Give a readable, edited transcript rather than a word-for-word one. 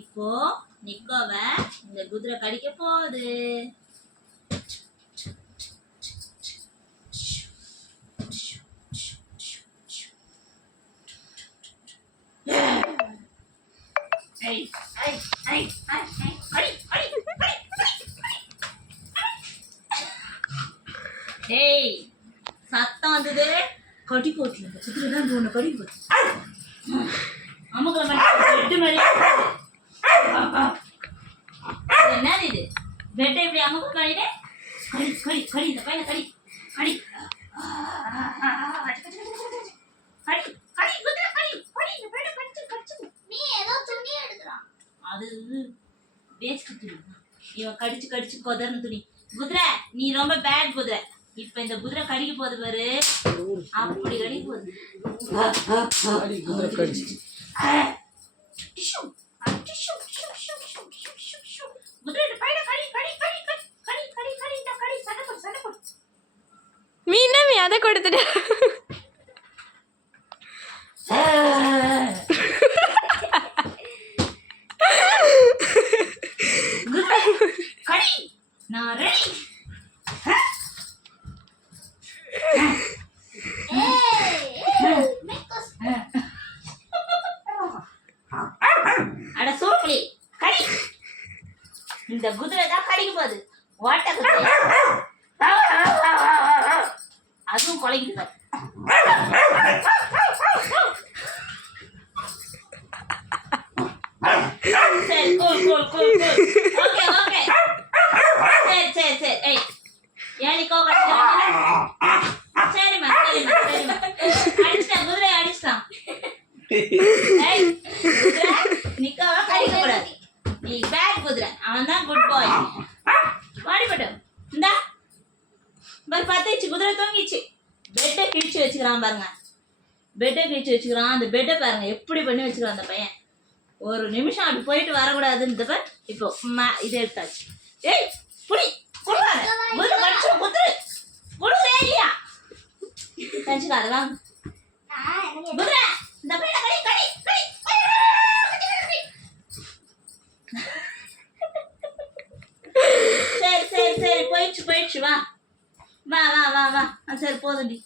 இப்போ நிக்கோவ இந்த குதிரை கடிக்க போகுது. ஏய் சத்தம் வந்தது. கடி போட்டு குதிரைதான் ஒன்று கடி போட்டு அமுக என்னது இது? பெட்டை இப்படி அமுக கடினே கடி கடி கடி இந்த பையனை கடி கடி கடி கடி குதிரை கடி கடி இந்த பெட்டை கடிச்சு கடிச்சு. நீ ஏதோ துணி எடுக்கறான். அது வேஸ்ட் துணி. இவன் கடிச்சு கடிச்சு கொதறன துணி. குதிரை நீ ரொம்ப பேட் குதிரை. இப்ப இந்த குதிரை கடிக்க போகுது பாரு. அப்படி கடிக்க போகுது. குதிரை கடிச்சு மீனவி அதை கொடுத்துட்டு நான் ரெடி. அட சோப்ளி கடி. இந்த குதிரை தான் கடிக்க போகுது. ஓட்ட குதிரை அதுவும் கொலைக்குது. சரி cool cool cool cool. Okay okay சரி சரி சரி. ஏய் ஏனிக்கோ கடிச்சா சரிம்மா சரிம்மா சரிம்மா. அடிச்சிட்டான் குதிரை அடிச்சிட்டான். ஏய் குதிரை நிக்காவ கடிக்க கூடாது. நீ பேட் குதிரை. அவன் தான் குட் பாய். வாடிப்பட்டு இந்தா பாரு பத்திச்சு குதிரை தூங்கிச்சு. பெட்டை கிழிச்சு வச்சுக்கிறான் பாருங்க. பெட்டை கிழிச்சு வச்சுக்கிறான். அந்த பெட்டை பாருங்க எப்படி பண்ணி வச்சுக்கிறான் அந்த பையன். ஒரு நிமிஷம் அப்படி போயிட்டு வரக்கூடாதுன்னு இப்போ இதை எடுத்தாச்சு. ஏய் புடி கொடுக்காத குதிரை கடிச்சு குதிரை கொடுக்கவே இல்லையா? நினச்சிக்காத வாங்க குதிரை இந்த பையனை கடி கடி கடி. சரி சரி சரி போயிடுச்சு போயிடுச்சு. வா வா வா வா வா. சரி போதும்டி.